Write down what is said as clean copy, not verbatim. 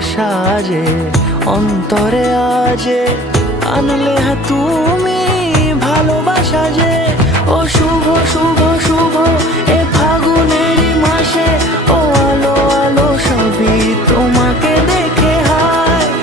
সাজে অন্তরে আজে আনলে তুমি ভালোবাসা যে। ও শুভ শুভ শুভ এ ফাগুনেরই মাসে